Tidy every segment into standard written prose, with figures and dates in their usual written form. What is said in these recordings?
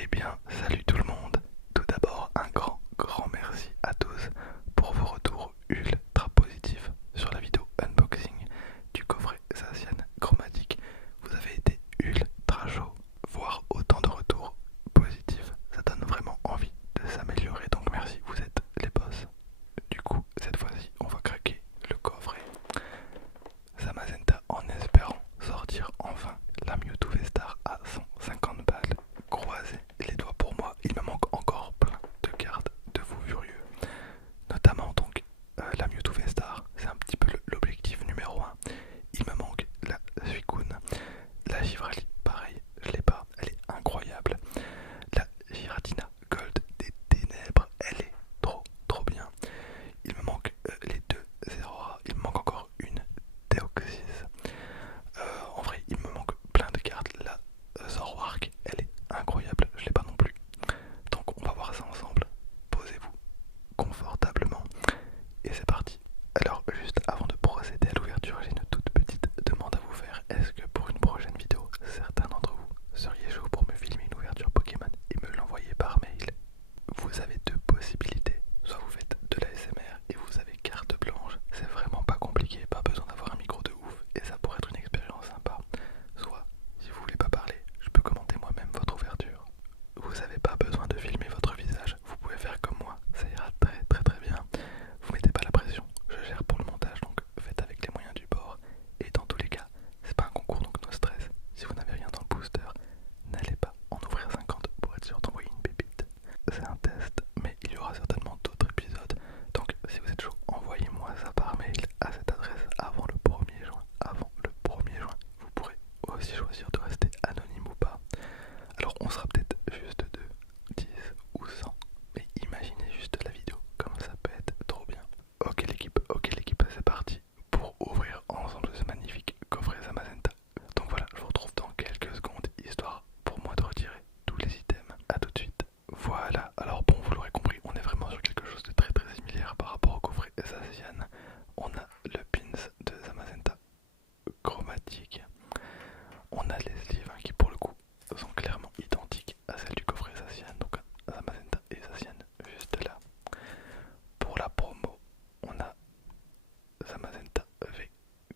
Eh bien, salut tout le monde. Tout d'abord, un grand merci à tous pour vos retours ultra positifs sur la vidéo unboxing du coffret Zacian chromatique. Vous avez été ultra chaud. Voir autant de retours positifs, ça donne vraiment envie de s'améliorer. Donc merci, vous êtes les boss. Du coup, cette fois-ci, on va craquer le coffret Zamazenta en espérant sortir enfin la Mewtwo V-Star à 150 balles. Croisez les doigts pour moi, il me manque encore plein de cartes de fous furieux. Notamment donc la Mewtwo V-Star, c'est un petit peu l'objectif numéro un. Il me manque la Suicune, la Givrali, pareil, je l'ai pas, elle est incroyable. La Giratina Gold des ténèbres, elle est trop bien. Il me manque les deux Zeraora, il me manque encore une Deoxys. En vrai, il me manque plein de cartes. La Zoroark, elle est incroyable, je l'ai pas non plus. Donc on va voir ça ensemble. Posez-vous confortablement et c'est parti. Alors juste avant de procéder à l'ouverture, j'ai une toute petite demande à vous faire. Est-ce que pour une prochaine vidéo, certains d'entre vous seriez chaud pour me filmer une ouverture Pokémon et me l'envoyer par mail? Vous avez deux possibilités. Soit vous faites de la SMR et vous avez carte blanche, c'est vraiment pas compliqué, pas besoin d'avoir un micro de ouf et ça pourrait être une expérience sympa. Soit, si vous voulez pas parler, je peux commenter moi-même votre ouverture. Vous n'avez pas besoin de filmer votre visage, vous pouvez faire comme moi, ça ira très bien. Vous mettez pas la pression, je gère pour le montage donc faites avec les moyens du bord. Et dans tous les cas, c'est pas un concours donc no stress. Si vous n'avez rien dans le booster, n'allez pas en ouvrir 50 pour être sûr d'envoyer une pépite. C'est un test, mais il y aura certainement d'autres épisodes. Donc si vous êtes chaud, envoyez-moi ça par mail à cette adresse avant le 1er juin. Avant le 1er juin, vous pourrez aussi choisir de rester anonyme ou pas. Alors on sera peut-être juste 2, 10 ou 100. Mais imaginez juste la vidéo, comme ça peut être trop bien. Ok l'équipe, c'est parti pour ouvrir ensemble ce magnifique coffret Zamazenta. Donc voilà, je vous retrouve dans quelques secondes, histoire pour moi de retirer tous les items. A tout de suite. Voilà, alors bon, vous l'aurez compris, on est vraiment sur quelque chose de très similaire par rapport au coffret Zacian. On a le pins de Zamazenta chromatique. On a les sleeves qui pour le coup sont clairement identiques à celles du coffret Zacian, donc Zamazenta et Zacian juste là. Pour la promo, on a Zamazenta V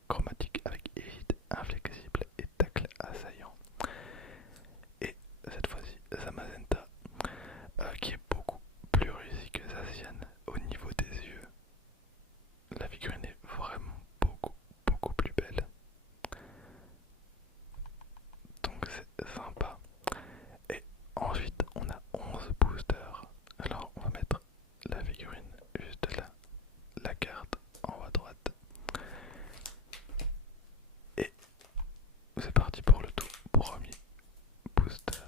chromatique avec égide inflexible et tacle assaillant. Et cette fois-ci, Zamazenta qui est beaucoup plus réussi que Zacian au niveau des yeux. La figurine est vraiment beaucoup plus belle. Donc c'est sympa. Et ensuite, on a 11 boosters. Alors, on va mettre la figurine juste là, la carte en haut à droite. Et c'est parti pour le tout premier booster.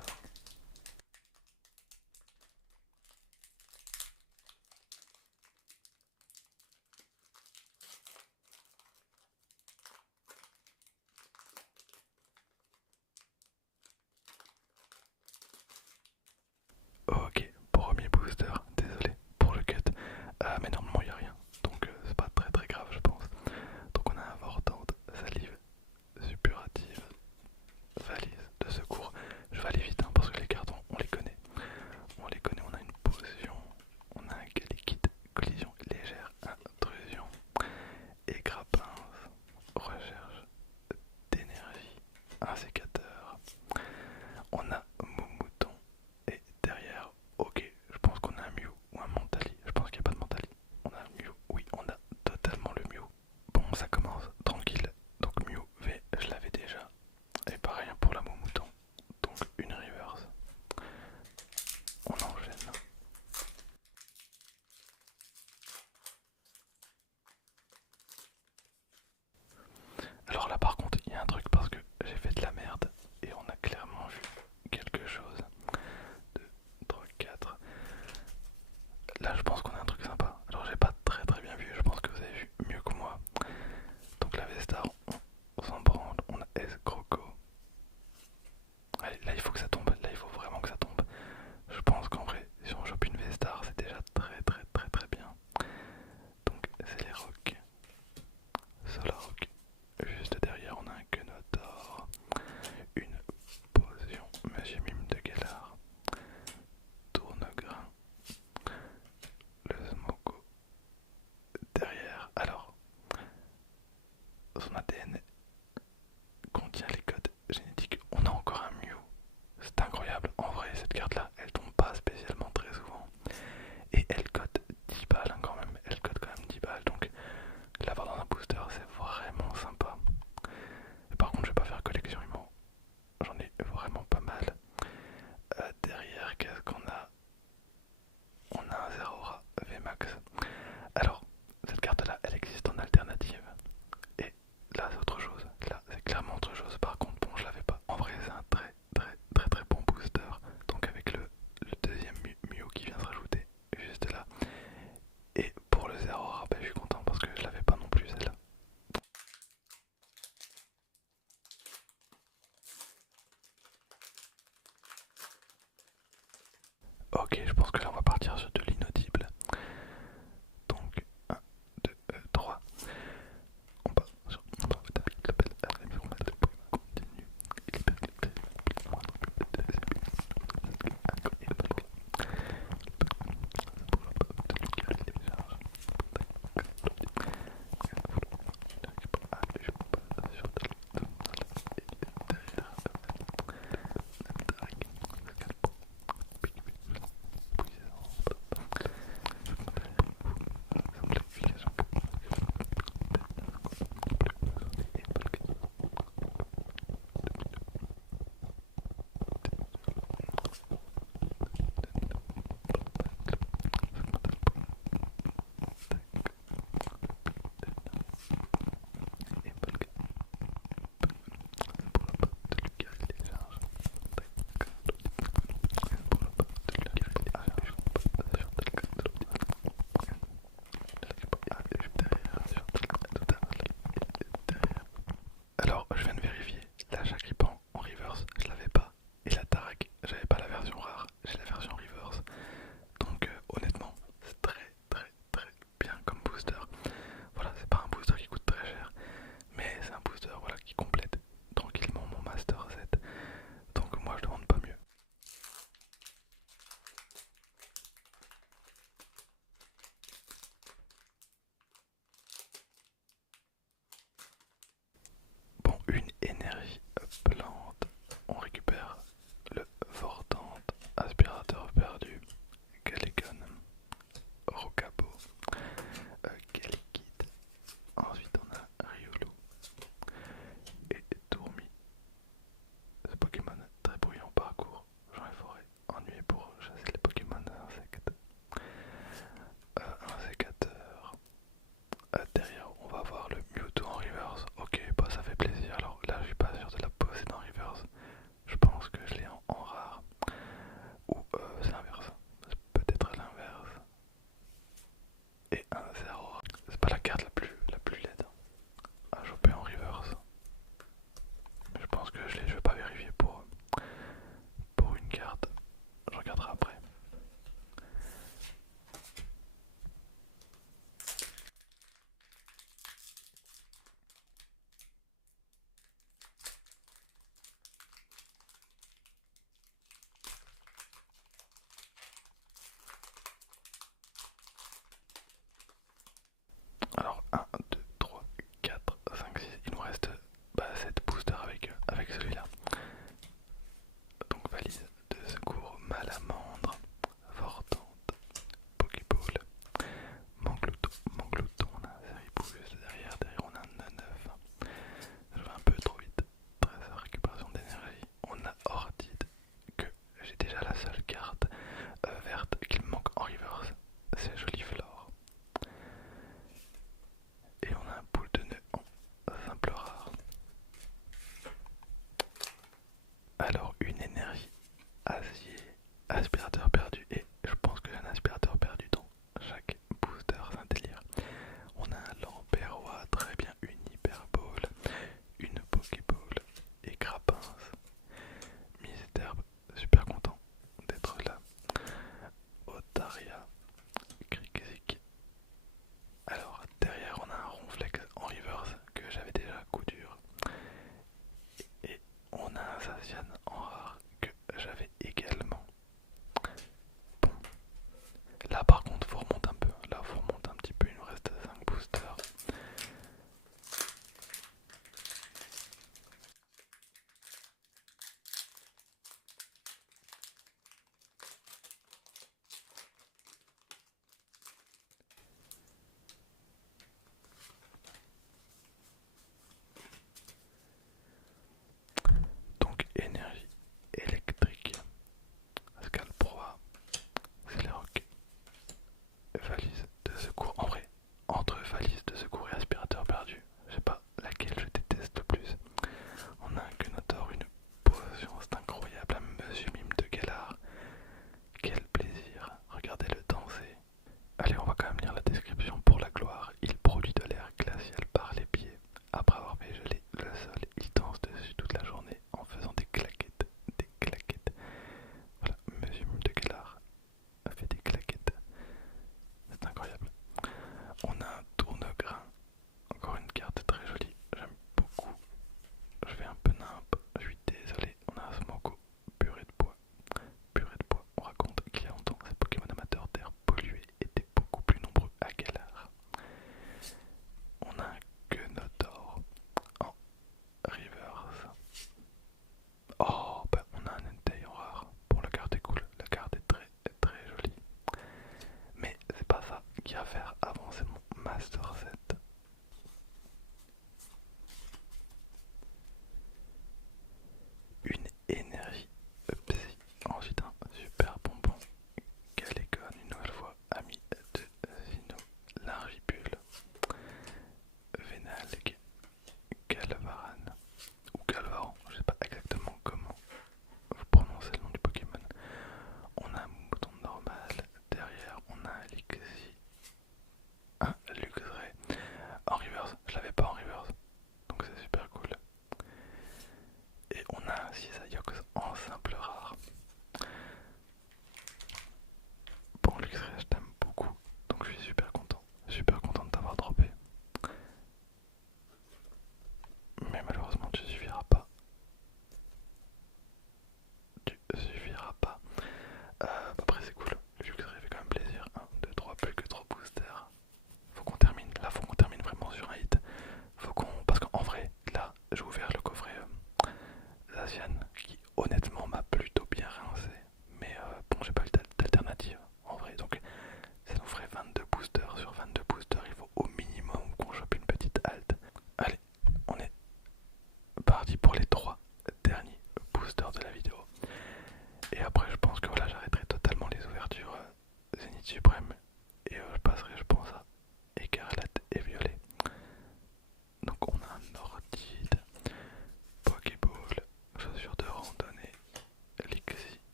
cartes là, elles tombent pas spécialement très souvent. Et elles cotent 10 balles hein, quand même. Elles cotent quand même 10 balles. Donc l'avoir dans un booster c'est vraiment sympa. Et par contre je vais pas faire collection humain. J'en ai vraiment pas mal. Derrière qu'est-ce qu'on a? On a un Zeraora VMAX. Alors cette carte là elle existe en alternative. Et là c'est autre chose. Là c'est clairement autre chose. Par contre bon je l'avais pas. En vrai c'est un très bon booster. Donc avec le deuxième Mew qui vient se rajouter juste là. Et pour le Zeraora ben, je suis content parce que je l'avais pas non plus celle-là. Ok, je pense que là on va partir sur de l'inaudible. Donc 1, 2, 3. On part sur un l'appel à la maison de Pokémon continue. Il est perclipté. Alors, je viens de vérifier, la Chagripan en reverse, je l'avais pas. Et la Tarak, j'avais pas la version rare, j'ai la version reverse. Donc, honnêtement, c'est très bien comme booster. Voilà, c'est pas un booster qui coûte très cher, mais c'est un booster voilà, qui complète tranquillement mon Master 7. Donc, moi, je demande pas mieux. Bon, une énergie plante. On récupère le Vortante, aspirateur perdu, Galecon, Rocabo, Galikid. Ensuite on a Riolu et Tourmi. Ce Pokémon très bruyant parcours, champs et forêt, ennuyé pour chasser les Pokémon insectes. Un sécateur. Derrière on va voir le Mewtwo en reverse. Ok, bah ça fait plaisir. Alors là je suis pas sûr de la posséder en reverse. Je pense que je l'ai en rare. Ou c'est l'inverse. C'est peut-être l'inverse. Et un 0. C'est pas la carte la plus laide à choper en reverse. Je pense que je vais pas vérifier pour une carte. Je regarderai après. Alors 1, 2, 3, 4, 5, 6. Il nous reste 7 boosters avec celui-là. Donc valise de secours, Malamandre, Vortante, Pokéball, Manglouton, on a un Seripou juste derrière, on a un 9. Je vais un peu trop vite. 13 récupération d'énergie. On a Ordide, que j'ai déjà la seule carte verte qu'il me manque en reverse. C'est joli Flore. Et on a un boule de nœud en simple rare. Alors une énergie acier, aspirateur perdu, et je pense que j'ai un aspirateur perdu dans chaque booster, c'est un délire. On a un Lamperrois, très bien, une Hyperball, une Pokéball et Crapince. Misterbe, super content d'être là.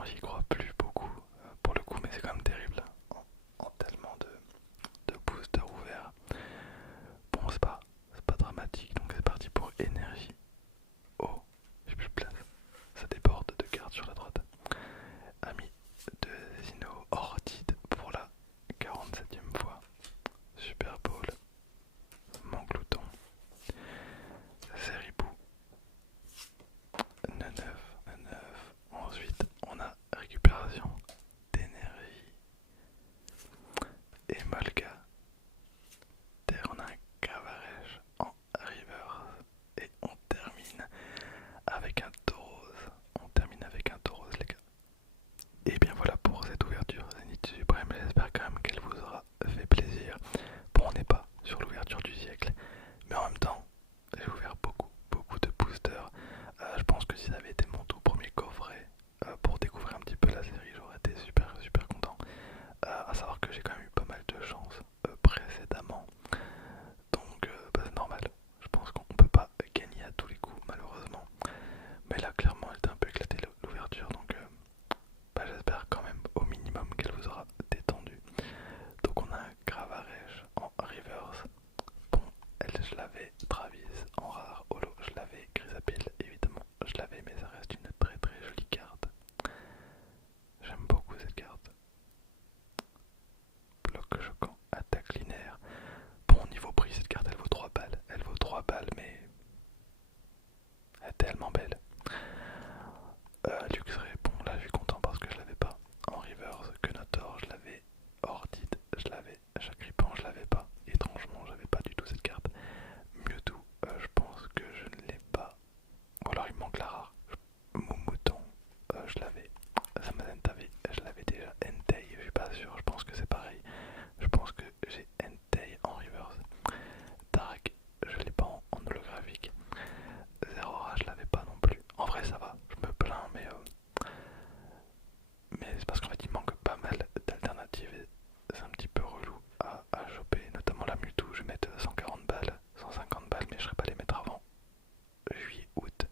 honnêtement j'y crois plus beaucoup pour le coup, mais c'est quand même terrible en tellement de boosters ouverts. Bon, c'est pas dramatique, donc c'est parti pour énergie. Oh, j'ai plus de place. Ça déborde de cartes sur la droite. Ami de Zino Ortide pour la 47e fois. Super Bowl. Manglouton. Seribou. Neuf. Ensuite, on a récupération d'énergie. Et Molga. Terre, on a un Cavarèche en reverse. Et on termine avec un Tauros. Les gars. Et bien voilà pour cette ouverture Zénith Suprême. J'espère quand même qu'elle vous aura fait plaisir. Bon, on n'est pas sur l'ouverture du siècle, mais en même temps, j'ai ouvert beaucoup de boosters. Je pense que si ça avait été mon tout premier coffret pour découvrir un petit peu la série, j'aurais été super content. À savoir que j'ai quand même eu pas mal de chance précédemment, donc bah, c'est normal. Je pense qu'on peut pas gagner à tous les coups malheureusement, mais là clairement elle était un peu éclatée l'ouverture, donc bah, j'espère quand même au minimum qu'elle vous aura détendu. Donc on a un Gravarèche en reverse. Bon, elle je l'avais, Travis en rare, holo je l'avais, Chrysapile évidemment je l'avais, mais ça reste une très jolie carte. J'aime beaucoup cette carte. Bloc choquant, attaque linéaire. Bon, niveau prix, cette carte elle vaut 3 balles. Elle vaut 3 balles, mais elle est tellement belle. Luxray, bon là je suis content parce que je l'avais pas. En reverse, Kenator je l'avais, Ordide je l'avais, Chagripan je l'avais pas. Étrangement, j'avais pas du tout cette carte. Mewtwo, je pense que je ne l'ai pas. Ou alors il me manque la rare. Moumouton, je l'avais. Zamazentavi, je l'avais déjà. Entei, je suis pas sûr, je pense que c'est pareil. Je pense que j'ai Entei en reverse. Tarak, je l'ai pas en holographique. Zerora, je l'avais pas non plus. En vrai, ça va, je me plains, mais c'est parce qu'en fait, il manque pas mal d'alternatives. Et c'est un petit peu relou à choper, notamment la Mewtwo. Je vais mettre 140 balles, 150 balles, mais je serais pas les mettre avant juillet, août.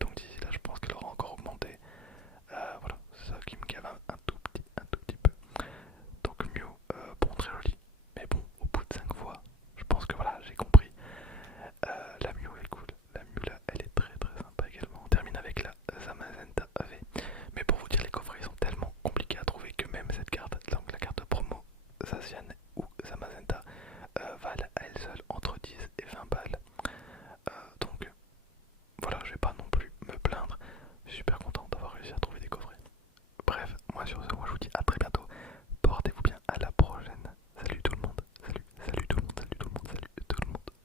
Donc d'ici là, je pense qu'elle aura encore augmenté. Voilà, c'est ça qui me gave un tout petit peu. Donc Mew, bon, très joli. Mais bon, au bout de 5 fois, je pense que voilà, j'ai compris. La Mew est cool. La Mew là, elle est très sympa également. On termine avec la Zamazenta AV. Mais pour vous dire, les coffrets ils sont tellement compliqués à trouver que même cette carte, donc la carte promo Zacian ou Zamazenta, valent à elle seule entre 10 et 20 balles. Donc voilà, je vais pas non plus me plaindre. Je suis super content d'avoir réussi à trouver des coffrets. Bref, moi sur ce, moi je vous dis à très bientôt.